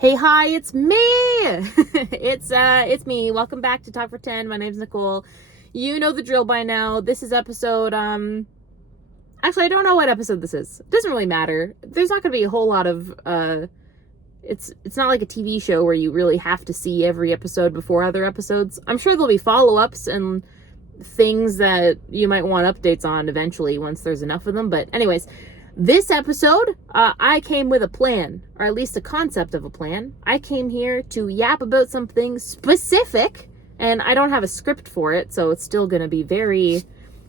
Hey, hi, it's me. It's me. Welcome back to Talk4Ten. My name's Nicole. You know the drill by now. This is episode actually I don't know what episode this is. It doesn't really matter. There's not going to be a whole lot of it's not like a TV show where you really have to see every episode before other episodes. I'm sure there'll be follow-ups and things that you might want updates on eventually once there's enough of them, but anyways, this episode, I came with a plan, or at least a concept of a plan. I came here to yap about something specific, and I don't have a script for it, so it's still going to be very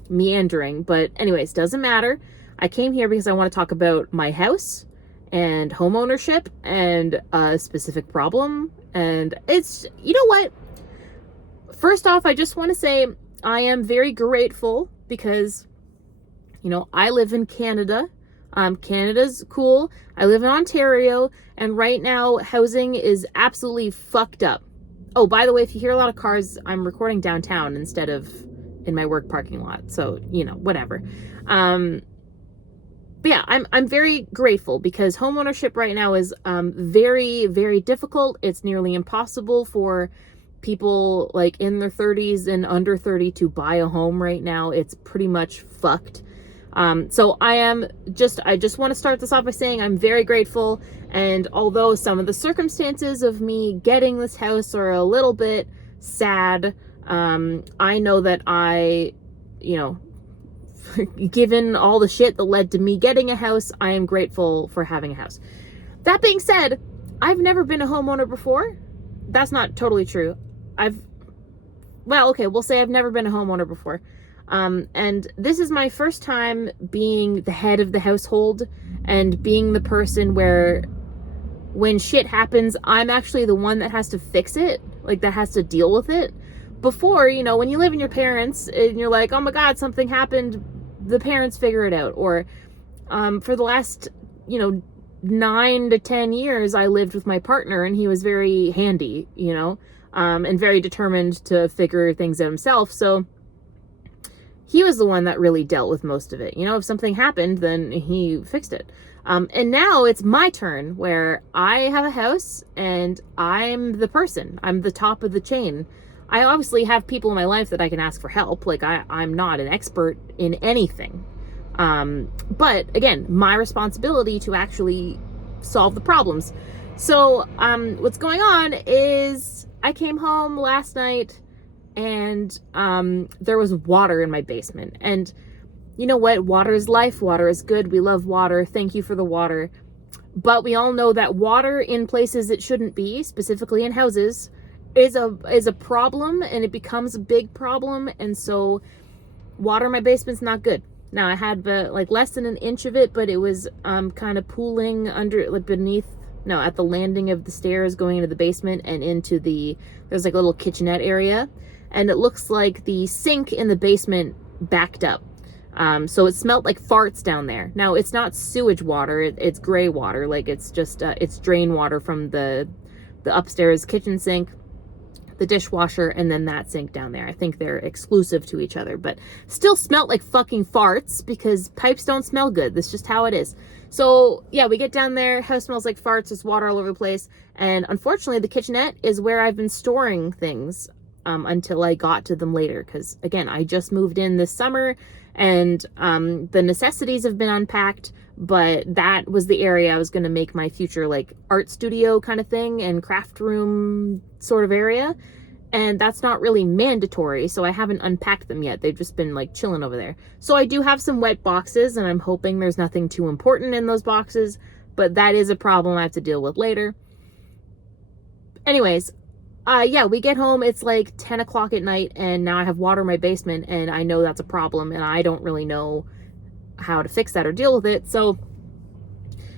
meandering. But anyways, doesn't matter. I came here because I want to talk about my house and home ownership and a specific problem. And it's, you know what? First off, I just want to say I am very grateful because, you know, I live in Canada. Canada's cool. I live in Ontario, and right now housing is absolutely fucked up. Oh, by the way, if you hear a lot of cars, I'm recording downtown instead of in my work parking lot. So, you know, whatever. But yeah, I'm very grateful because homeownership right now is very, very difficult. It's nearly impossible for people like in their 30s and under 30 to buy a home right now. It's pretty much fucked. So I just want to start this off by saying I'm very grateful, and although some of the circumstances of me getting this house are a little bit sad, I know that given all the shit that led to me getting a house, I am grateful for having a house. That being said, I've never been a homeowner before. That's not totally true. We'll say I've never been a homeowner before. And this is my first time being the head of the household and being the person where when shit happens, I'm actually the one that has to fix it, like that has to deal with it. Before, you know, when you live in your parents and you're like, oh my God, something happened, the parents figure it out. Or, for the last, 9 to 10 years, I lived with my partner and he was very handy, and very determined to figure things out himself. So he was the one that really dealt with most of it. If something happened, then he fixed it. And now it's my turn where I have a house and I'm the person. I'm the top of the chain. I obviously have people in my life that I can ask for help. Like I'm not an expert in anything. But again, my responsibility to actually solve the problems. So what's going on is I came home last night and there was water in my basement. And you know what? Water is life. Water is good. We love water. Thank you for the water. But we all know that water in places it shouldn't be, specifically in houses, is a problem, and it becomes a big problem. And so water in my basement's not good. Now I had less than an inch of it, but it was kind of pooling under, at the landing of the stairs going into the basement and into there's like a little kitchenette area. And it looks like the sink in the basement backed up. So it smelled like farts down there. Now, it's not sewage water. It's gray water. Like, it's just, it's drain water from the upstairs kitchen sink, the dishwasher, and then that sink down there. I think they're exclusive to each other, but still smelled like fucking farts because pipes don't smell good. That's just how it is. So, yeah, we get down there. House smells like farts. There's water all over the place. And unfortunately, the kitchenette is where I've been storing things until I got to them later. Because, again, I just moved in this summer and the necessities have been unpacked. But that was the area I was going to make my future, like, art studio kind of thing and craft room sort of area. And that's not really mandatory, so I haven't unpacked them yet. They've just been, like, chilling over there. So I do have some wet boxes, and I'm hoping there's nothing too important in those boxes. But that is a problem I have to deal with later. Anyways, we get home, it's like 10 o'clock at night, and now I have water in my basement, and I know that's a problem, and I don't really know how to fix that or deal with it. So,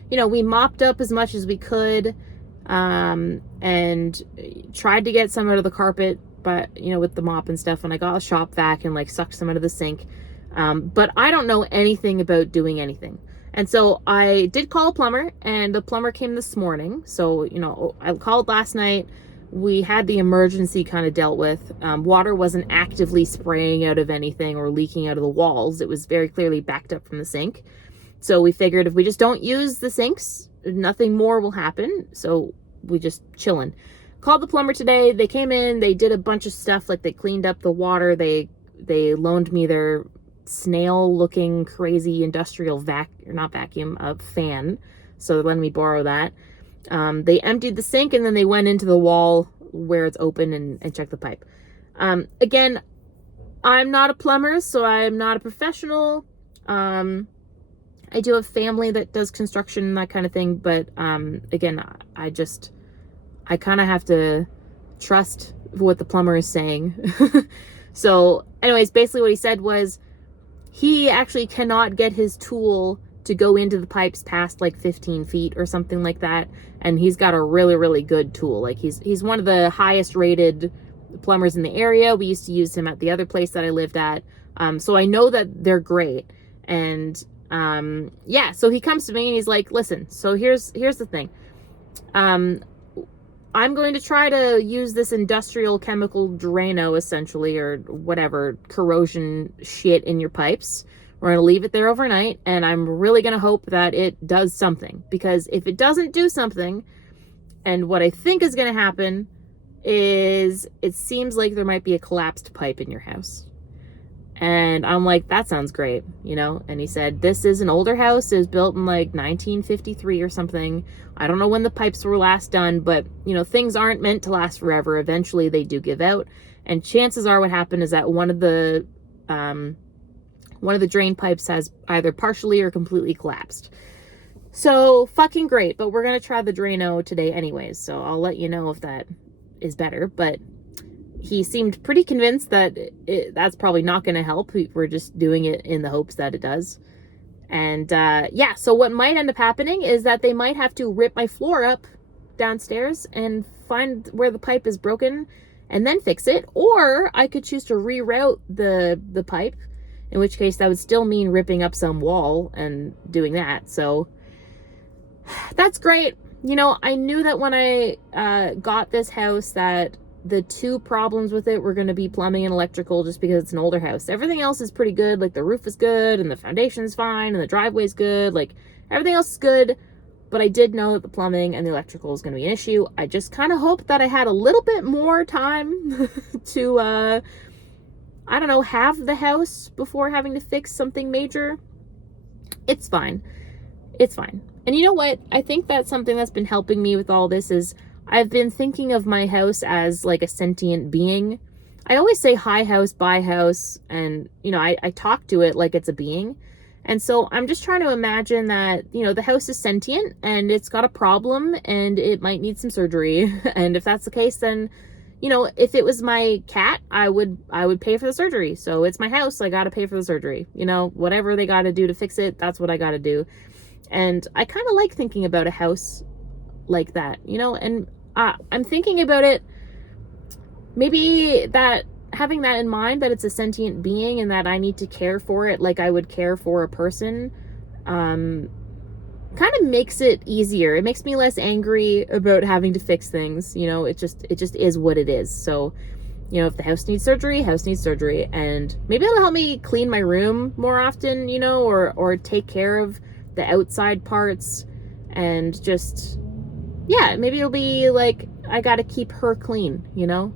we mopped up as much as we could, and tried to get some out of the carpet, but, with the mop and stuff, and I got a shop vac and, sucked some out of the sink. But I don't know anything about doing anything. And so I did call a plumber, and the plumber came this morning. So, I called last night. We had the emergency kind of dealt with. Water wasn't actively spraying out of anything or leaking out of the walls. It was very clearly backed up from the sink. So we figured if we just don't use the sinks, nothing more will happen. So we just chilling. Called the plumber today. They came in, they did a bunch of stuff, like they cleaned up the water, they loaned me their snail looking crazy industrial fan, so they let me borrow that. They emptied the sink, and then they went into the wall where it's open and checked the pipe. Again, I'm not a plumber, so I'm not a professional. I do have family that does construction and that kind of thing, but again, I kind of have to trust what the plumber is saying. So anyways, basically what he said was he actually cannot get his tool to go into the pipes past like 15 feet or something like that. And he's got a really, really good tool. Like he's one of the highest rated plumbers in the area. We used to use him at the other place that I lived at. So I know that they're great. And yeah, so he comes to me and he's like, listen, so here's the thing. I'm going to try to use this industrial chemical Drano, essentially, or whatever, corrosion shit in your pipes. We're going to leave it there overnight, and I'm really going to hope that it does something. Because if it doesn't do something, and what I think is going to happen is it seems like there might be a collapsed pipe in your house. And I'm like, that sounds great, you know? And he said, this is an older house. It was built in like 1953 or something. I don't know when the pipes were last done, but, you know, things aren't meant to last forever. Eventually they do give out. And chances are what happened is that one of the drain pipes has either partially or completely collapsed. So fucking great. But we're going to try the Drano today anyways. So I'll let you know if that is better. But he seemed pretty convinced that that's probably not going to help. We're just doing it in the hopes that it does. And yeah, so what might end up happening is that they might have to rip my floor up downstairs and find where the pipe is broken and then fix it. Or I could choose to reroute the pipe, in which case that would still mean ripping up some wall and doing that. So that's great. You know, I knew that when I got this house that the two problems with it were going to be plumbing and electrical, just because it's an older house. Everything else is pretty good. Like the roof is good and the foundation's fine and the driveway's good. Like everything else is good. But I did know that the plumbing and the electrical is going to be an issue. I just kind of hoped that I had a little bit more time to, I don't know, have the house before having to fix something major. It's fine. It's fine. And you know what? I think that's something that's been helping me with all this is I've been thinking of my house as like a sentient being. I always say hi house, bye house, and, you know, I talk to it like it's a being. And so I'm just trying to imagine that, you know, the house is sentient and it's got a problem and it might need some surgery. And if that's the case, then, you know, if it was my cat, I would pay for the surgery. So it's my house, I got to pay for the surgery. You know, whatever they got to do to fix it, that's what I got to do. And I kind of like thinking about a house like that, you know, and I'm thinking about it, maybe that having that in mind, that it's a sentient being and that I need to care for it like I would care for a person, kind of makes it easier. It makes me less angry about having to fix things. You know, it just is what it is. So, you know, if the house needs surgery, and maybe it'll help me clean my room more often, you know, or take care of the outside parts, and just, yeah, maybe it'll be like, I gotta keep her clean, you know?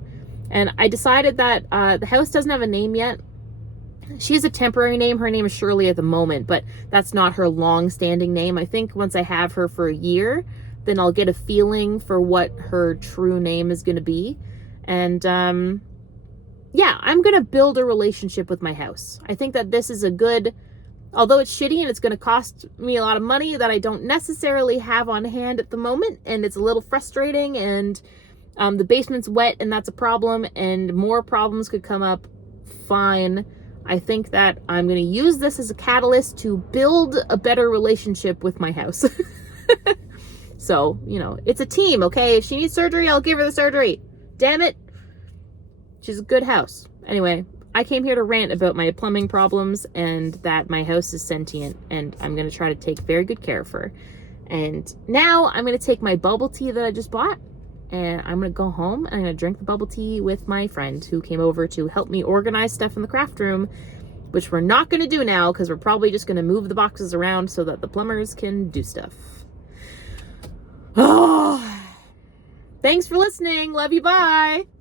And I decided that the house doesn't have a name yet. She has a temporary name. Her name is Shirley at the moment, but that's not her long-standing name. I think once I have her for a year, then I'll get a feeling for what her true name is going to be. And yeah, I'm going to build a relationship with my house. I think that this is a good, although it's shitty and it's going to cost me a lot of money that I don't necessarily have on hand at the moment, and it's a little frustrating, and the basement's wet and that's a problem, and more problems could come up. Fine. I think that I'm going to use this as a catalyst to build a better relationship with my house. So, you know, it's a team, okay? If she needs surgery, I'll give her the surgery. Damn it. She's a good house. Anyway, I came here to rant about my plumbing problems and that my house is sentient, and I'm going to try to take very good care of her. And now I'm going to take my bubble tea that I just bought, and I'm going to go home and I'm going to drink the bubble tea with my friend who came over to help me organize stuff in the craft room, which we're not going to do now because we're probably just going to move the boxes around so that the plumbers can do stuff. Oh, Thanks for listening. Love you. Bye.